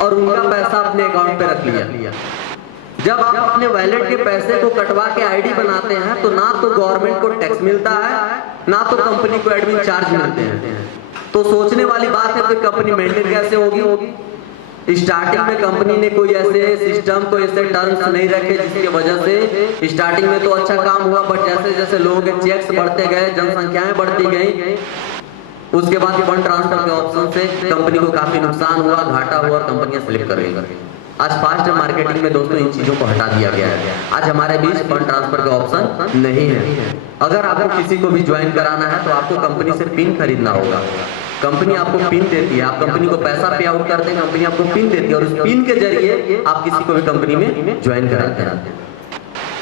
और उनका पैसा अपने अकाउंट पे रख लिया। जब आप अपने वैलेट के पैसे को कटवा के आईडी बनाते हैं तो ना तो गवर्नमेंट को टैक्स मिलता है, ना तो कंपनी को एडमिन चार्ज मिलते हैं। तो सोचने वाली बात है, फिर कंपनी मेंटेन कैसे होगी? स्टार्टिंग में कंपनी ने कोई ऐसे सिस्टम, कोई ऐसे टर्म्स नहीं रखे जिसकी वजह से स्टार्टिंग में तो अच्छा काम हुआ, बट जैसे जैसे लोगों के चेक्स बढ़ते गए, जनसंख्याएं बढ़ती गई, उसके बाद फंड ट्रांसफर के ऑप्शन से कंपनी को काफी नुकसान हुआ, घाटा हुआ और कंपनियां स्लिप कर गई। आज फास्ट मार्केटिंग में दोस्तों इन चीजों को हटा दिया गया है। आज हमारे बीच फंड ट्रांसफर का ऑप्शन नहीं है। अगर आपको किसी को भी ज्वाइन कराना है तो आपको कंपनी से पिन खरीदना होगा। कंपनी आपको पिन देती है, आप कंपनी को पैसा पे आउट करते हैं, कंपनी आपको पिन देती है और उस पिन के जरिए आप किसी को भी कंपनी में ज्वाइन कराते हैं।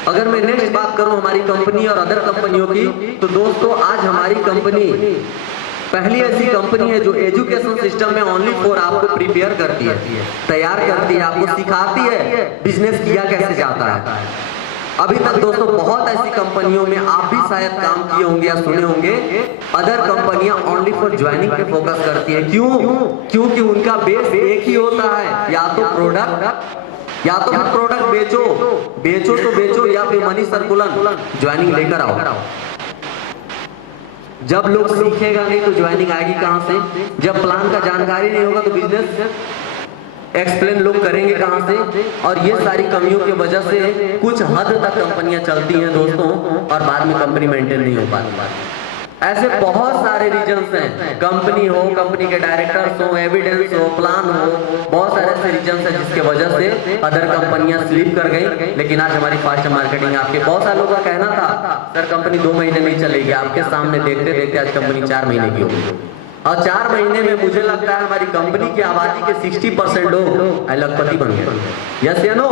अगर मैं नेक्स्ट बात करूं हमारी कंपनी और अदर कंपनियों की, तो दोस्तों आज हमारी कंपनी पहली ऐसी कंपनी है जो एजुकेशन सिस्टम में ओनली फॉर आपको प्रिपेयर करती है, तैयार करती है, आपको सिखाती है बिजनेस किया कैसे जाता है। अभी तक दोस्तों बहुत ऐसी कंपनियों में आप भी शायद काम किए होंगे या सुने होंगे, अदर कंपनियां ओनली फॉर ज्वाइनिंग पे फोकस करती है। क्यों? क्योंकि उनका बेस एक ही होता है, या तो प्रोडक्ट, या तो फिर प्रोडक्ट बेचो तो बेचो, या फिर मनी सर्कुलर ज्वाइनिंग लेकर आओ। जब लोग सीखेगा नहीं तो ज्वाइनिंग आएगी कहां से? जब प्लान का जानकारी नहीं होगा तो बिजनेस एक्सप्लेन लोग करेंगे कहां से? और ये सारी कमियों की वजह से कुछ हद तक कंपनियां चलती हैं दोस्तों, और बाद में कंपनी मेंटेन नहीं हो पाती। ऐसे बहुत सारे रीजंस हैं, कंपनी हो, कंपनी के डायरेक्टर्स हो, एविडेंस हो, प्लान हो, बहुत सारे ऐसे रीजंस हैं जिसके वजह से अदर कंपनियां स्लीप कर गई। लेकिन आज हमारी फास्ट मार्केटिंग, आपके बहुत सारे लोगों का कहना था सर कंपनी 2 महीने नहीं चलेगी, आपके सामने देखते देखते आज कंपनी 4 महीने की होगी। और 4 महीने में मुझे लगता है हमारी कंपनी की आबादी के 60% लोग लखपति बन गए। यस या नो?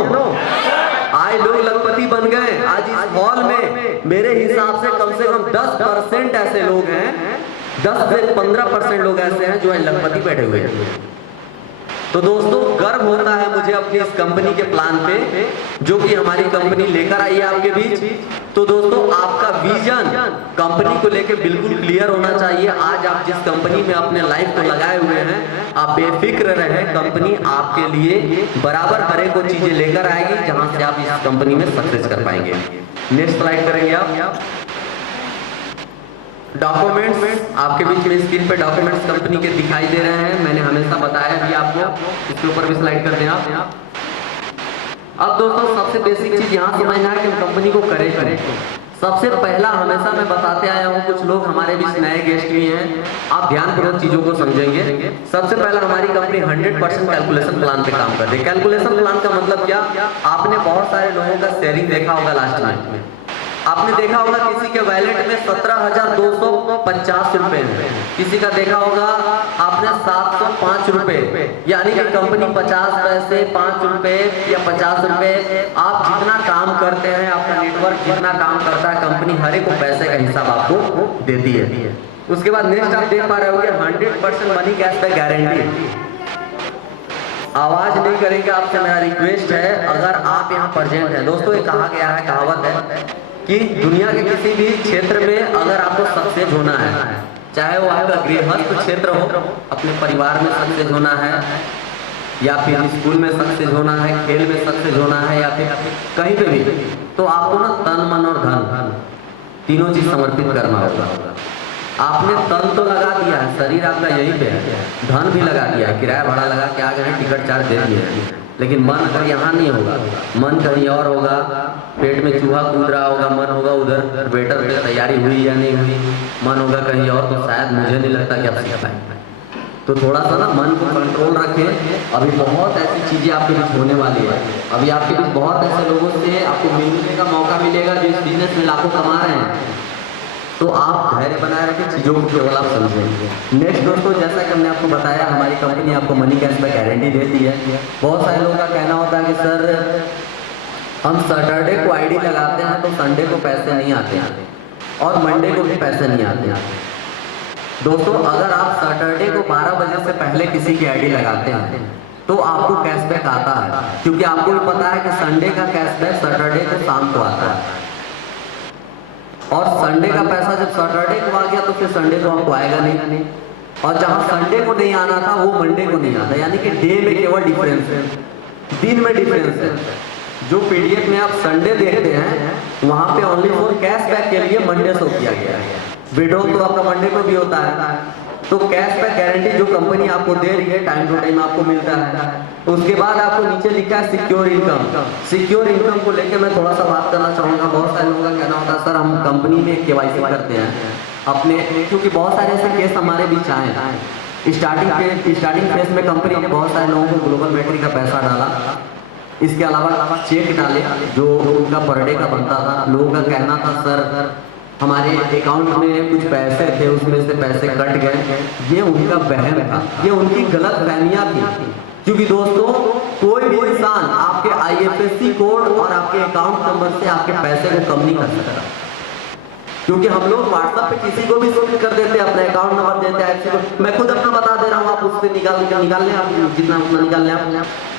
आज लोग लखपति बन गए। आज इस हॉल में मेरे हिसाब से कम 10% ऐसे लोग हैं, 10 से 15% लोग ऐसे हैं जो लखपति बैठे हुए हैं। तो दोस्तों गर्व होता है मुझे अपनी इस कंपनी के प्लान पे जो कि हमारी कंपनी लेकर आई है आपके बीच। तो दोस्तों आपका विजन कंपनी को लेके बिल्कुल क्लियर होना चाहिए। आज आप जिस कंपनी में अपने लाइफ को लगाए हुए हैं, आप बेफिक्र रहें, कंपनी आपके लिए बराबर हर एक चीजें लेकर आएगी जहां से आप इस कंपनी में सक्सेस कर पाएंगे। नेक्स्ट स्लाइड करेंगे आप। डॉक्यूमेंट्स आपके बीच में स्क्रीन पे डॉक्यूमेंट्स कंपनी के दिखाई दे रहे हैं, मैंने हमेशा बताया भी आपको, इसके ऊपर भी स्लाइड कर दें आप। अब दोस्तों सबसे बेसिक चीज यहाँ समझना है कि हम कंपनी को करें। सबसे पहला हमेशा मैं बताते आया हूँ, कुछ लोग हमारे बीच नए गेस्ट भी हैं, आप ध्यानपूर्वक चीजों को समझेंगे। सबसे पहला हमारी कंपनी 100% कैलकुलेशन प्लान पे काम करती है। कैलकुलेशन प्लान का मतलब क्या? आपने बहुत सारे लोगों का शेयरिंग देखा होगा लास्ट में, आपने देखा होगा किसी के वैलेट में 17,250 रुपए है, किसी का देखा होगा आपने 705 रुपए, यानी कि कंपनी 50 पैसे, 5 रुपए या 50 रुपए, आप जितना काम करते हैं, आपका नेटवर्क जितना काम करता है, कंपनी हर एक पैसे का हिसाब आपको देती है। उसके बाद नेक्स्ट आप देख पा रहे होंगे 100% मनी कैश बैक गारंटी। आवाज नहीं करेंगे आपसे, मेरा रिक्वेस्ट है अगर आप यहाँ प्रेजेंट है। दोस्तों ये कहा गया है, कहावत है कि दुनिया के किसी भी क्षेत्र में अगर आपको सक्सेस होना है, चाहे वो आपका गृहस्थ क्षेत्र हो, अपने परिवार में सक्सेस होना है, या फिर स्कूल में सक्सेस होना है, खेल में सक्सेस होना है, या फिर कहीं पे भी, तो आपको ना तन मन और धन तीनों चीज समर्पित करना होगा। आपने तन तो लगा दिया है, शरीर आपका यहीं पे है, धन भी लगा दिया है, किराया भाड़ा लगा के आ गए, टिकट चार्ज दे दिए, लेकिन मन अगर यहाँ नहीं होगा, मन कहीं और होगा, पेट में चूहा कूद रहा होगा, मन होगा उधर, वेटर की तैयारी हुई या नहीं हुई, मन होगा कहीं और, तो शायद मुझे नहीं लगता कि आप सीख पाएंगे। तो थोड़ा सा ना मन को कंट्रोल रखें। अभी बहुत ऐसी चीजें आपके बीच होने वाली है, अभी आपके बीच बहुत ऐसे लोगों से आपको मिलने का मौका मिलेगा जो इस बिजनेस में लाखों कमा रहे हैं, तो आप धैर्य बनाए रखें, चीजों को केवल आप समझेंगे। नेक्स्ट दोस्तों, जैसा कि हमने आपको बताया, हमारी कंपनी आपको मनी कैश बैक गारंटी देती है। बहुत सारे लोगों का कहना होता है कि सर हम सैटरडे को आईडी लगाते हैं तो संडे को पैसे नहीं आते हैं और मंडे को भी पैसे नहीं आते हैं। दोस्तों अगर आप सैटरडे को 12 बजे से पहले किसी की आईडी लगाते हैं तो आपको कैशबैक आता है, क्योंकि आपको भी पता है कि संडे का कैशबैक सैटरडे को शाम को आता है, और संडे का पैसा जब सैटरडे को आ गया तो फिर संडे को आपको आएगा नहीं। और जहां संडे को नहीं आना था वो मंडे को नहीं आता, यानी कि डे में केवल डिफरेंस है, दिन में डिफरेंस है। जो पीडीएफ में आप संडे देखते हैं वहां पे ओनली फॉर कैशबैक के लिए मंडे शो किया गया है। विड्रॉल तो आपका मंडे को भी होता है। तो कैशबैक गारंटी जो कंपनी आपको दे रही है टाइम टू टाइम आपको मिलता है। उसके बाद आपको नीचे लिखा है सिक्योर इनकम। सिक्योर इनकम को लेकर मैं थोड़ा सा बात करना चाहूंगा। बहुत सारे लोगों का कहना होता है सर हम कंपनी में केवाईसी करते हैं अपने, क्योंकि बहुत सारे ऐसे केस हमारे बीच आए। स्टार्टिंग फेज में कंपनी ने बहुत सारे लोगों को ग्लोबल बैटरी का पैसा डाला, इसके अलावा चेक डाले जो उनका पर डे का बनता था। लोगों का कहना था सर हमारे अकाउंट में कुछ पैसे थे उसमें से पैसे कट गए। ये उनका वहम था, ये उनकी गलत फहमियां थी। क्योंकि दोस्तों कोई भी इंसान आपके आईएफएससी कोड और आपके अकाउंट नंबर से आपके पैसे को कम नहीं कर सकता। क्योंकि हम लोग व्हाट्सएप पे किसी को भी सबमिट कर देते हैं, अपना अकाउंट नंबर देते हैं। मैं खुद अपना बता दे रहा हूँ, आप उससे निकाल लें, आप जितना उतना निकाल लें,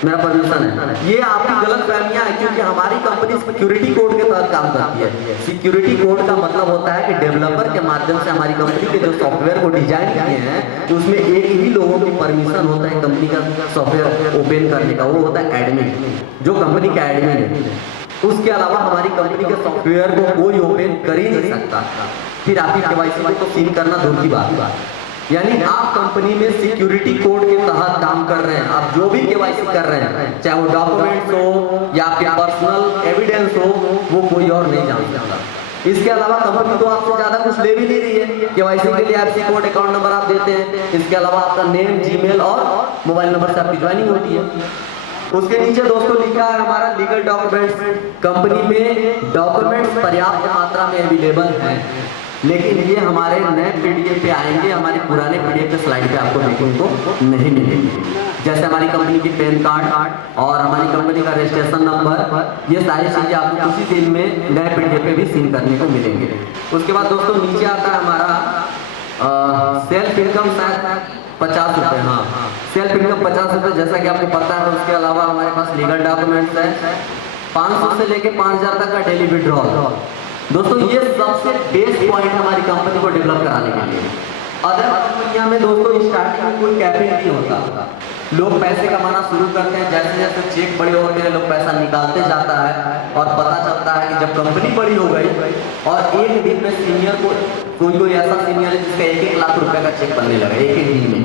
मेरा परमिशन है। ये आपकी गलत फहमियां है, क्योंकि हमारी कंपनी सिक्योरिटी कोड के तहत काम करती है। सिक्योरिटी कोड का मतलब होता है कि डेवलपर के माध्यम से हमारी कंपनी के जो सॉफ्टवेयर को डिजाइन किए हैं उसमें एक ही लोगों की परमिशन होता है कंपनी का सॉफ्टवेयर ओपन करने का, वो होता है एडमिन, जो कंपनी का एडमिन है। उसके अलावा हमारी कंपनी के सॉफ्टवेयर को कोई ओपन कर ही नहीं सकता। फिर आपकी केवाईसी को सील करना दूर की बात। यानी आप कंपनी में सिक्योरिटी कोड के तहत काम कर रहे हैं, आप जो भी केवाईसी कर रहे हैं, चाहे वो डॉक्यूमेंट्स हो या आपके पर्सनल एविडेंस हो, वो कोई और नहीं जान सकता। इसके अलावा कंपनी तो आपसे ज्यादा कुछ ले भी नहीं रही है। केवाईसी के लिए आईएफएससी कोड अकाउंट नंबर आप देते हैं, इसके अलावा आपका नेम, जीमेल और मोबाइल नंबर से आपकी ज्वाइनिंग होती है। उसके नीचे दोस्तों लिखा है हमारा लीगल डॉक्यूमेंट्स। कंपनी में डॉक्यूमेंट्स पर्याप्त मात्रा में अवेलेबल हैं, लेकिन ये हमारे नए पीडीएफ पे आएंगे, हमारे पुराने पीडीएफ पे स्लाइड पे आपको देखने को नहीं मिलेंगे। जैसे हमारी कंपनी की पैन कार्ड और हमारी कंपनी का रजिस्ट्रेशन नंबर, ये सारी चीजें आपको उसी दिन में नए पीडीएफ पे भी सीन करने को मिलेंगे। उसके बाद दोस्तों नीचे आता है हमारा सेल्फ इनकम 50 रुपये। हाँ, सेल्फ इनकम 50 रुपये, जैसा कि आपको पता है। उसके अलावा हमारे पास लीगल डॉक्यूमेंट्स है 500 से लेके 5000 तक का डेली विड्रॉल। दोस्तों ये सबसे बेस्ट पॉइंट हमारी कंपनी को डेवलप कराने के लिए। अदर कंपनियां में दोस्तों स्टार्टिंग में कोई कैपिंग नहीं होता, लोग पैसे कमाना शुरू करते हैं, जैसे जैसे चेक बड़े होते हैं लोग पैसा निकालते जाता है और पता चलता है कि जब कंपनी बड़ी हो गई और एक दिन में सीनियर को कोई ऐसा सीनियर है जिसका 1-1 लाख रुपए का चेक बनने लगा एक दिन में।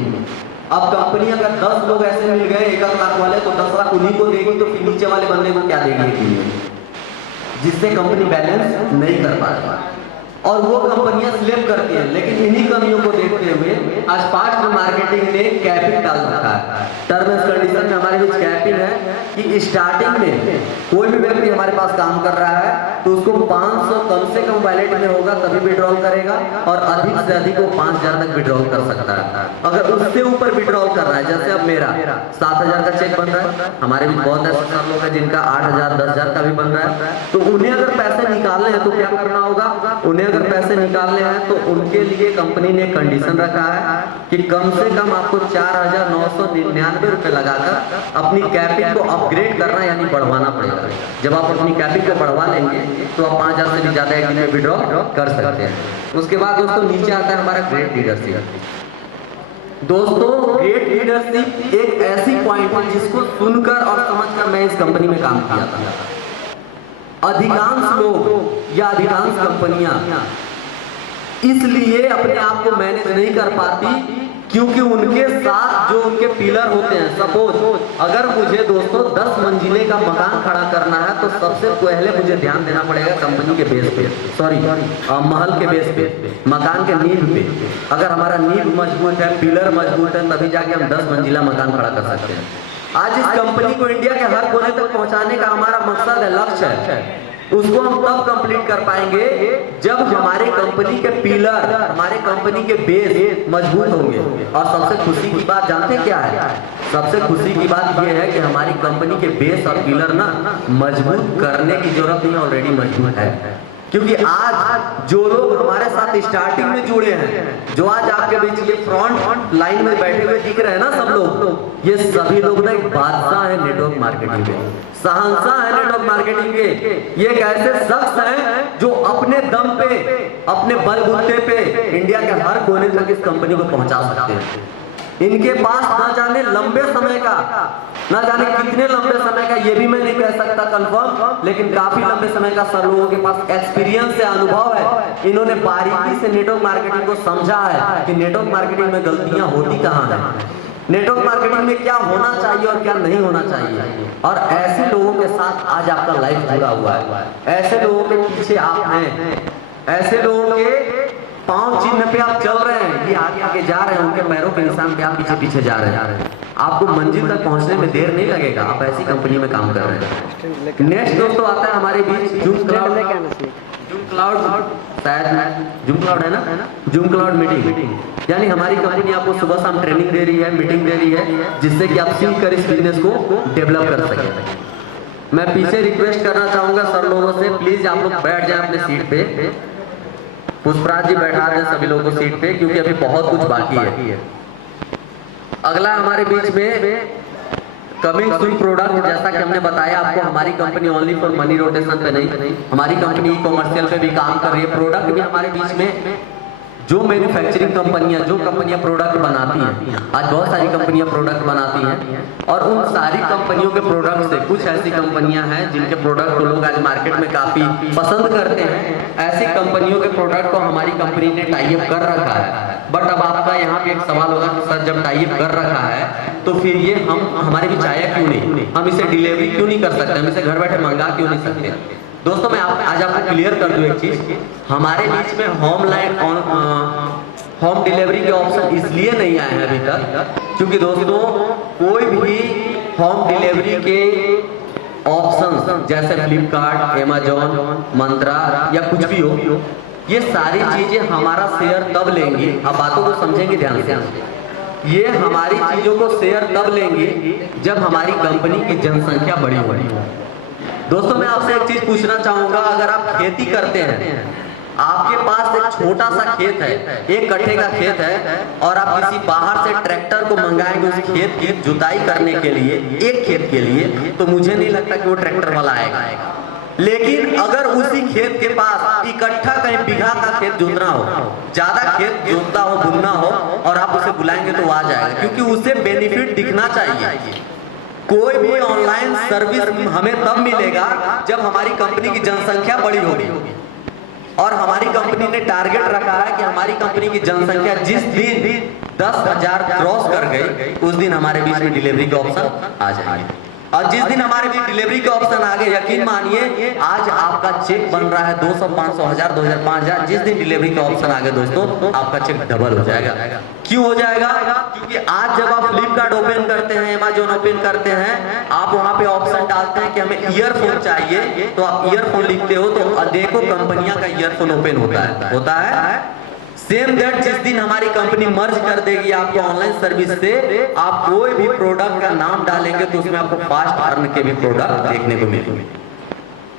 अब कंपनी अगर 10 लोग ऐसे मिल गए 1 लाख वाले, तो 10 लाख उन्हीं को देगी, तो फिर नीचे वाले बंदे को क्या देगी एक दिन में, जिससे कंपनी बैलेंस नहीं कर पाती और वो कंपनियां स्लैप करती हैं। लेकिन इन्हीं कमियों को देखते हुए आज फास्ट मार्केटिंग ने कैपिंग डाल रखा है। टर्म एंड कंडीशन में हमारे बीच कैपिंग है कि स्टार्टिंग में कोई भी व्यक्ति हमारे पास काम कर रहा है तो उसको 500 कम से कम वैलेट में होगा तभी विड्रॉल करेगा, और अधिक से अधिक वो 5000 तक विड्रॉल कर सकता है। अगर उससे ऊपर विड्रॉल कर रहा है, जैसे अब मेरा 7000 का चेक बन रहा है, हमारे भी बहुत ऐसे लोग हैं जिनका 8000 10,000 का भी बन रहा है, तो उन्हें अगर पैसे निकालने हैं तो क्या करना होगा, उन्हें अगर पैसे निकालने हैं तो उनके लिए कंपनी ने कंडीशन रखा है कि कम से कम आपको 4999 रुपए लगाकर अपनी कैपिंग को अपग्रेड करना यानी बढ़वाना पड़ेगा। जब आप अपनी कैपिंग को बढ़वा लेंगे तो आप 5000 से भी ज्यादा एक दिन में विड्रॉ कर सकते हैं। उसके बाद दोस्तों नीचे आता है हमारा ग्रेट लीडरशिप। दोस्तों ग्रेट लीडरशिप एक ऐसी पॉइंट है जिसको सुनकर और समझकर मैं इस कंपनी में काम किया था। अधिकांश लोग या अधिकांश कंपनियां इसलिए अपने आप को मैनेज नहीं कर पाती क्योंकि उनके साथ जो उनके पिलर होते हैं, सपोज अगर मुझे दोस्तों 10 मंजिले का मकान खड़ा करना है तो सबसे पहले मुझे ध्यान देना पड़ेगा कंपनी के बेस पे, महल के बेस पे, मकान के नींव पे। अगर हमारा नींव मजबूत है, पिलर मजबूत है, तभी जाके हम 10 मंजिला मकान खड़ा कर सकते हैं। आज इस कंपनी को इंडिया के हर कोने तक पहुंचाने का हमारा मकसद है, लक्ष्य है। उसको हम तब कंप्लीट कर पाएंगे जब हमारे कंपनी के पिलर, हमारे कंपनी के बेस मजबूत होंगे। और सबसे खुशी की बात जानते क्या है? सबसे खुशी की बात यह है कि हमारी कंपनी के बेस और पिलर ना मजबूत करने की जरूरत नहीं, ऑलरेडी मजबूत है। क्योंकि आज जो लोग हमारे साथ स्टार्टिंग में जुड़े हैं, जो आज आपके बीच ये फ्रंट लाइन में बैठे हुए दिख रहे हैं ना सब लोग, ये सभी लोग ना एक बादशाह है नेटवर्क मार्केटिंग के, शहंशाह है नेटवर्क मार्केटिंग के। ये एक ऐसे शख्स हैं जो अपने दम पे, अपने बलबूते पे इंडिया के हर कोने तक इस कंपनी को पहुंचा सकते हैं। इनके पास ना जाने लंबे समय का, ना जाने कितने लंबे समय का, ये भी मैं नहीं कह सकता कंफर्म, लेकिन काफी लंबे समय का सब लोगों के पास एक्सपीरियंस से अनुभव है। इन्होंने बारीकी से नेटवर्क मार्केटिंग को समझा है कि नेटवर्क मार्केटिंग में गलतियां होती कहां हैं, नेटवर्क मार्केटिंग में क्या होना चाहिए और क्या नहीं होना चाहिए। और ऐसे लोगों के साथ आज आपका लाइफ जुड़ा हुआ है, ऐसे लोगों के पीछे आप हैं, ऐसे लोगों के पांव चिन्ह पे आप चल रहे हैं, ये आगे आगे जा रहे हैं, उनके पैरों के निशान पे आप पीछे पीछे जा रहे हैं। आपको मंजिल तक पहुंचने में देर नहीं लगेगा, आप ऐसी कंपनी में काम कर रहे हैं। नेक्स्ट दोस्तों आता है हमारे बीच जूम क्लाउड, शायद जूम क्लाउड है ना, जूम क्लाउड मीटिंग, यानी हमारी कंपनी आपको सुबह शाम ट्रेनिंग दे रही है, मीटिंग दे रही है, जिससे कि आप सीख कर इस बिजनेस को डेवलप कर सके। मैं पीछे रिक्वेस्ट करना चाहूंगा सर लोगों से, प्लीज आप लोग बैठ जाए अपने सीट पे, पुष्पराज जी बैठा दें सभी लोगों को सीट पे, क्योंकि अभी बहुत कुछ बाकी है। अगला हमारे बीच में कमिंग सून प्रोडक्ट, जैसा कि हमने बताया आपको, हमारी company only for money rotation पे नहीं, हमारी कंपनी ई कॉमर्शियल पे भी काम कर रही है। प्रोडक्ट भी हमारे बीच में जो मैन्युफैक्चरिंग कंपनियां, जो कंपनियां प्रोडक्ट बनाती हैं, आज बहुत सारी कंपनियां प्रोडक्ट बनाती हैं, और उन सारी कंपनियों के प्रोडक्ट से कुछ ऐसी कंपनियां हैं जिनके प्रोडक्ट को लोग आज मार्केट में काफी पसंद करते हैं। ऐसी कंपनियों के प्रोडक्ट को हमारी कंपनी ने टाई अप कर रखा है। बट अब आपका यहाँ पे एक सवाल होगा कि सर जब टाई अप कर रखा है तो फिर ये हम हमारे बीच आया क्यों नहीं, हम इसे डिलीवरी क्यों नहीं कर सकते, हम इसे घर बैठे मंगा क्यों नहीं सकते। दोस्तों मैं आज आपको क्लियर कर दूं एक चीज, हमारे बीच में होम डिलीवरी के ऑप्शन इसलिए नहीं आए हैं अभी तक, क्योंकि दोस्तों कोई भी होम डिलीवरी के ऑप्शन जैसे फ्लिपकार्ट, अमेजॉन, मंत्रा या कुछ भी हो, ये सारी चीजें हमारा शेयर तब लेंगी, आप बातों को समझेंगे ध्यान से, ये हमारी चीजों को शेयर तब लेंगी जब हमारी कंपनी की जनसंख्या बड़ी होगी। दोस्तों मैं आपसे एक चीज पूछना चाहूंगा, अगर आप खेती करते हैं, आपके पास एक छोटा सा खेत है, 1 कट्ठे का खेत है, और आप किसी बाहर से ट्रैक्टर को मंगाएंगे उस खेत की जुताई करने के लिए, एक खेत के लिए, तो मुझे नहीं लगता कि वो ट्रैक्टर वाला आएगा। लेकिन अगर उसी खेत के पास इकट्ठा कहीं बीघा का खेत जोतना हो, ज्यादा खेत जोतना हो, बुनना हो, और आप उसे बुलाएंगे तो वो आ जाएगा, क्योंकि उसे बेनिफिट दिखना चाहिए। कोई भी ऑनलाइन सर्विस हमें तब मिलेगा जब हमारी कंपनी की जनसंख्या बड़ी होगी, और हमारी कंपनी ने टारगेट रखा है कि हमारी कंपनी की जनसंख्या जिस दिन 10,000 क्रॉस कर गई उस दिन हमारे बीच में डिलीवरी का ऑप्शन आ जाएगा। और जिस दिन हमारे बीच डिलीवरी का ऑप्शन आ गए, यकीन मानिए आज आपका चेक बन रहा है 200, 500, 1000, 2000, 5000, जिस दिन डिलीवरी का ऑप्शन आ गया दोस्तों आपका चेक डबल हो जाएगा। क्यों हो जाएगा? क्योंकि आज जब आप फ्लिपकार्ट ओपन करते हैं, अमेजॉन ओपन करते हैं, आप वहां पे ऑप्शन डालते हैं कि हमें ईयरफोन चाहिए, तो आप ईयरफोन लिखते हो तो देखो कंपनियां का ईयरफोन ओपन होता है। सेम दैट जिस दिन हमारी कंपनी मर्ज कर देगी आपको ऑनलाइन सर्विस से, आप कोई भी प्रोडक्ट का नाम डालेंगे तो उसमें आपको फास्ट अर्न के भी प्रोडक्ट देखने को मिलेंगे।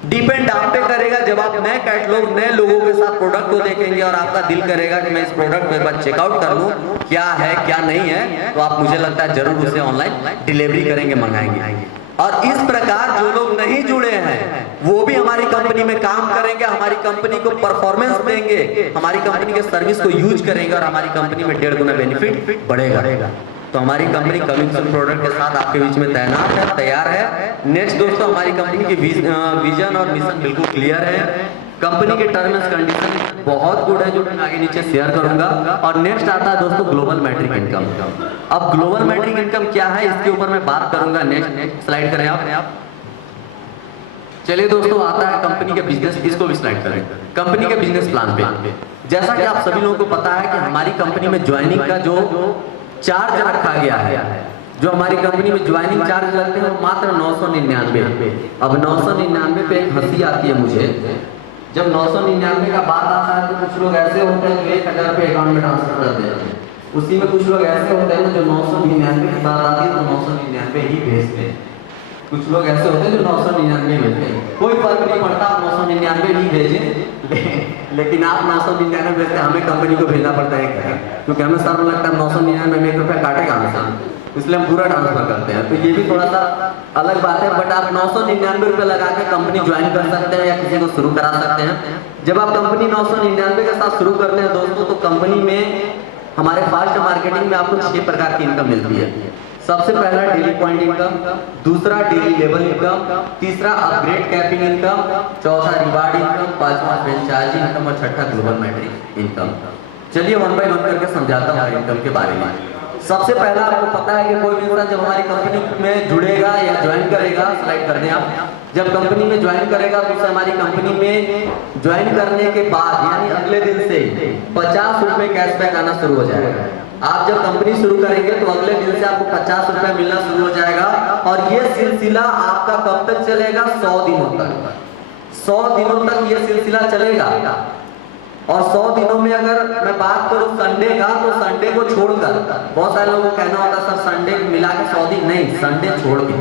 डिपेंड आप पे करेगा, जब आप नए कैटलॉग, नए लोगों के साथ प्रोडक्ट को देखेंगे और आपका दिल करेगा कि मैं इस प्रोडक्ट को एक बार चेकआउट कर लूं क्या है क्या नहीं है, तो आप, मुझे लगता है जरूर उसे ऑनलाइन डिलीवरी करेंगे, मंगाएंगे। और इस प्रकार जो लोग नहीं जुड़े हैं वो भी हमारी कंपनी में काम करेंगे, हमारी कंपनी को परफॉर्मेंस देंगे, हमारी कंपनी के सर्विस को यूज करेंगे, और हमारी कंपनी में 1.5 गुना बेनिफिट बढ़ेगा। तो हमारी कंपनी कमिंग सून प्रोडक्ट के साथ आपके बीच में तैनात है, तैयार है। नेक्स्ट दोस्तों हमारी कंपनी की विजन और मिशन बिल्कुल क्लियर है। कंपनी के टर्म एंड कंडीशन बहुत गुड है जो मैं आगे नीचे शेयर करूंगा। और नेक्स्ट आता है दोस्तों ग्लोबल मैट्रिक इनकम। अब ग्लोबल मैट्रिक इनकम क्या है इसके ऊपर मैं बात करूंगा। नेक्स्ट स्लाइड करें आप। चलिए दोस्तों आता है कंपनी के बिजनेस, इसको भी स्लाइड करें, कंपनी के बिजनेस प्लान पे। जैसा कि आप सभी लोगों को पता है कि हमारी कंपनी में ज्वाइनिंग का जो चार्ज रखा गया है, जो हमारी कंपनी में ज्वाइनिंग चार्ज लगते हैं वो मात्र 999। अब 999 पे एक हंसी आती है मुझे, जब 999 का बात आता है तो कुछ लोग ऐसे होते हैं जो 1000 रुपये अकाउंट में ट्रांसफर कर देते हैं। उसी में कुछ लोग ऐसे होते हैं जो 999 की बात आती है तो 999 ही भेजते हैं। कुछ लोग ऐसे होते हैं जो 999 भेजते हैं। कोई फर्क नहीं पड़ता, आप 999 ही भेजें, लेकिन आप 999 भेजते हैं, हमें कंपनी को भेजना पड़ता है क्या? क्योंकि हमें शर्म लगता है 999 में 1 रुपया काटेगा हमें, इसलिए हम पूरा ट्रांसफर करते हैं। तो ये भी थोड़ा सा अलग बात है। बट आप 999 रुपये लगा के कंपनी ज्वाइन कर सकते हैं या किसी को शुरू करा सकते हैं। जब आप कंपनी 999 के साथ शुरू करते हैं दोस्तों, तो कंपनी में हमारे फास्ट मार्केटिंग में आपको 6 प्रकार की इनकम मिलती है। सबसे पहला डेली पॉइंट इनकम, दूसरा डेली लेवल इनकम, तीसरा अपग्रेड कैपिंग इनकम, चौथा रिवार्ड इनकम, पांचवा फ्रेंचाइजी इनकम और छठा ग्लोबल मैट्रिक इनकम। चलिए 1 बाय 1 करके समझाता हूँ इनकम के बारे में। सबसे पहला आपको पता है कि कोई भी इंसान जब हमारी कंपनी में जुड़ेगा या ज्वाइन करेगा, स्लाइड कर दें आप, जब कंपनी में ज्वाइन करेगा तो उसे हमारी कंपनी में ज्वाइन करने के बाद यानी अगले दिन से 50 रुपए कैशबैक आना शुरू हो जाएगा। आप जब कंपनी शुरू करेंगे तो अगले दिन से आपको 50 रुपए मिलना शुरू हो जाएगा। और ये सिलसिला आपका कब तक चलेगा? 100 दिनों तक। 100 दिनों तक ये सिलसिला चलेगा। और 100 दिनों में अगर मैं बात करूं संडे का, तो संडे को छोड़कर, बहुत सारे लोगों को कहना होता है सर संडे मिला के 100 दिन, नहीं, संडे छोड़ के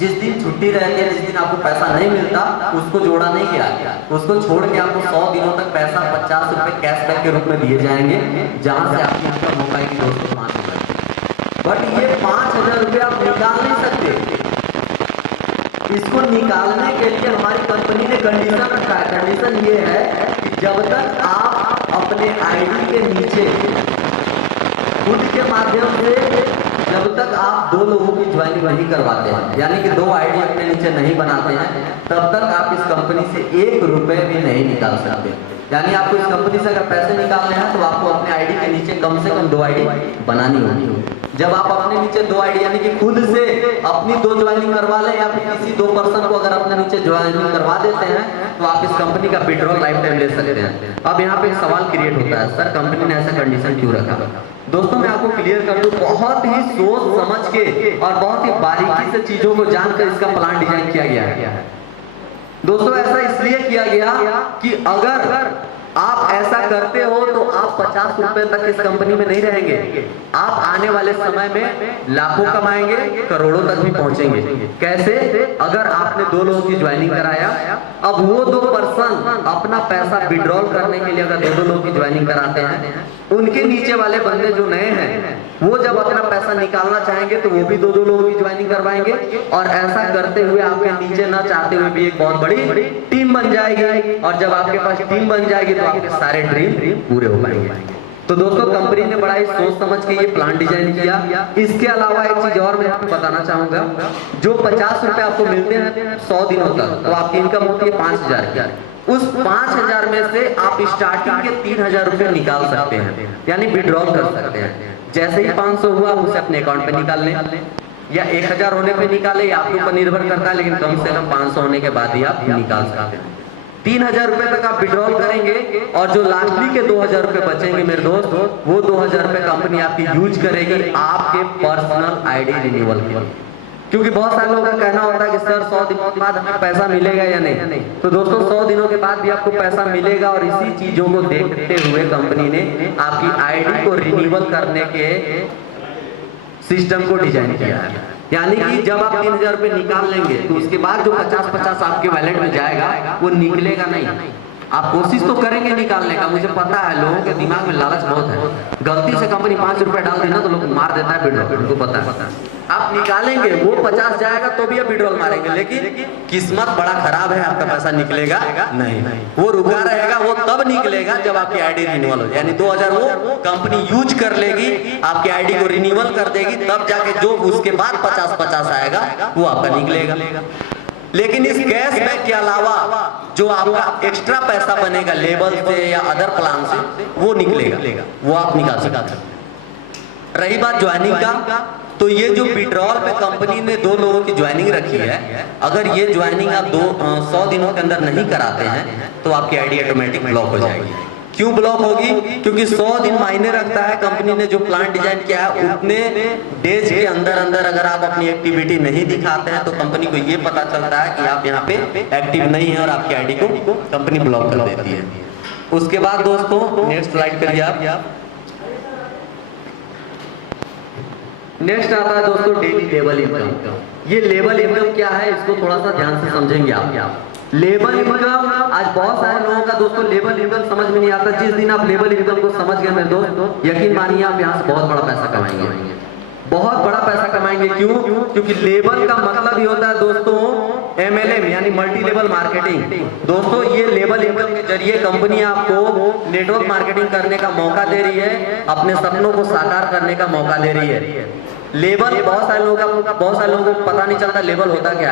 जिस दिन छुट्टी रहती है, जिस दिन आपको पैसा नहीं मिलता, उसको जोड़ा नहीं किया गया, उसको छोड़ के आपको 100 दिनों तक पैसा 50 रुपए कैशबैक के रूप में दिए जाएंगे, जहां से आपकी इनकम हो पाएगी दोस्तों 5 रुपए। बट ये 5000 रुपये आप निकाल नहीं सकते। इसको निकालने के लिए हमारी कंपनी ने कंडीशन रखा है। कंडीशन ये है कि जब तक आप अपने आईडी के नीचे खुद के माध्यम से, जब तक आप 2 लोगों की ज्वाइनिंग नहीं करवाते हैं, यानी कि 2 आईडी अपने नीचे नहीं बनाते हैं, तब तक आप इस कंपनी से 1 रुपए भी नहीं निकाल सकते। यानी आपको इस कंपनी से अगर पैसे निकालने हैं तो आपको अपने आईडी के नीचे कम से कम 2 आईडी बनानी होगी। जब आप अपने नीचे 2 आईडी यानी कि खुद से अपनी 2 ज्वाइनिंग करवा लें या फिर किसी 2 पर्सन को अगर अपने नीचे ज्वाइनिंग करवा देते हैं, तो आप इस कंपनी का विड्रॉल लाइफ टाइम ले सकते हैं। अब यहाँ पे एक सवाल क्रिएट होता है, सर कंपनी ने ऐसा कंडीशन क्यों रखा? दोस्तों मैं आपको क्लियर कर दूं, बहुत ही सोच समझ के और बहुत ही बारीकी से चीजों को जानकर इसका प्लान डिजाइन किया गया है। दोस्तों ऐसा इसलिए किया गया कि अगर आप ऐसा करते हो तो आप 50 रुपए तक इस कंपनी में नहीं रहेंगे, आप आने वाले समय में लाखों कमाएंगे, करोड़ों तक भी पहुंचेंगे। कैसे? अगर आपने 2 लोगों की ज्वाइनिंग कराया, अब वो 2 पर्सन अपना पैसा विड्रॉल करने के लिए अगर 2 लोगों की ज्वाइनिंग कराते हैं, उनके नीचे वाले बंदे जो नए हैं वो जब अपना पैसा निकालना चाहेंगे तो वो भी 2 लोगों की ज्वाइनिंग करवाएंगे। और ऐसा करते हुए आपके नीचे ना चाहते हुए भी एक बहुत बड़ी टीम बन जाएगी। और जब आपके पास टीम बन जाएगी तो आपके सारे ड्रीम पूरे हो पाएंगे। तो दोस्तों कंपनी ने बड़ा ही सोच समझ के ये प्लान डिजाइन किया। इसके अलावा एक चीज और मैं आपको बताना चाहूंगा, जो 50 रुपए आपको मिलते हैं 100 दिनों तक, तो आपकी इनकम होती है 5000 की। उस 5000 में से आप स्टार्टिंग के 3000 रुपए निकाल सकते हैं, यानी विड्रॉल कर सकते हैं। जैसे ही 500 हुआ उसे अपने अकाउंट पे निकाल लें, या 1000 होने पे निकाले, या आपके ऊपर निर्भर करता है, लेकिन कम से कम 500 होने के बाद ही आप निकाल सकते हैं। 3000 रुपए तक आप विड्रॉल करेंगे और जो लास्टली के 2000 रुपए बचेंगे मेरे दोस्त, वो 2000 रुपए कंपनी आपकी यूज करेगी आपके पर्सनल आईडी रिन्यूअल के लिए। क्योंकि बहुत सारे लोगों का कहना होता है कि सर 100 दिनों के बाद हमें पैसा मिलेगा या नहीं। तो दोस्तों 100 दिनों के बाद भी आपको पैसा मिलेगा। और इसी चीजों को देखते हुए कंपनी ने आपकी आईडी को रिन्यूअल करने के सिस्टम को डिजाइन किया है। यानी कि जब आप 3000 रुपए निकाल लेंगे तो उसके बाद जो 50-50 आपके वैलेट में जाएगा वो निकलेगा नहीं। आप कोशिश तो करेंगे निकालने का, मुझे पता है लोगों के दिमाग में लालच बहुत है। गलती से कंपनी 5 रुपए डाल देना तो लोग मार देता है विड्रॉल, उनको पता है। आप निकालेंगे वो 50 जाएगा तो भी आप विड्रॉल मारेंगे, लेकिन किस्मत बड़ा खराब है, आपका पैसा निकलेगा नहीं, वो रुका रहेगा। वो तब निकलेगा जब आपकी आईडी रिन्यूअल हो, यानी 2000 वो कंपनी यूज कर लेगी, आपकी आईडी को रिन्यूअल कर देगी, तब जाके जो उसके बाद 50-50 आएगा वो आपका निकलेगा। लेकिन इस कैशबैक के अलावा जो आपका एक्स्ट्रा पैसा बनेगा लेबल से या अदर प्लान से, वो निकलेगा, वो आप निकाल सकते हैं। रही बात ज्वाइनिंग का, तो ये जो विड्रॉल पे कंपनी ने 2 लोगों की ज्वाइनिंग रखी है, अगर ये ज्वाइनिंग आप 100 दिनों के अंदर नहीं कराते हैं तो आपकी आईडी ऑटोमेटिक ब्लॉक हो जाएगी। क्यों ब्लॉक होगी? क्योंकि 100 दिन मायने रखता है। कंपनी ने जो प्लान डिजाइन किया है उतने डेज के अंदर अगर आप अपनी एक्टिविटी नहीं दिखाते हैं तो कंपनी को ये पता चलता है कि आप यहाँ पे एक्टिव नहीं है और आपकी आईडी को कंपनी ब्लॉक कर देती है। उसके बाद दोस्तों नेक्स्ट स्लाइड करिए आप। नेक्स्ट आता है दोस्तों डेली लेवल इनकम। ये लेवल इनकम क्या है इसको थोड़ा सा ध्यान से समझेंगे आप। लेबल इनकम, आज बहुत सारे लोगों का दोस्तों लेबल इनकम समझ में नहीं आता। जिस दिन आप लेबल इनकम को समझ गए मेरे दोस्त, यकीन मानिए आप यहाँ से बहुत बड़ा पैसा कमाएंगे, बहुत बड़ा पैसा कमाएंगे। क्यों? क्योंकि लेबल का मतलब ही होता है दोस्तों MLM यानी मल्टी लेवल मार्केटिंग। दोस्तों ये लेबल इनकम के जरिए कंपनी आपको नेटवर्क मार्केटिंग करने का मौका दे रही है, अपने सपनों को साकार करने का मौका दे रही है। लेबल बहुत सारे लोगों को पता नहीं चलता लेबल होता क्या है।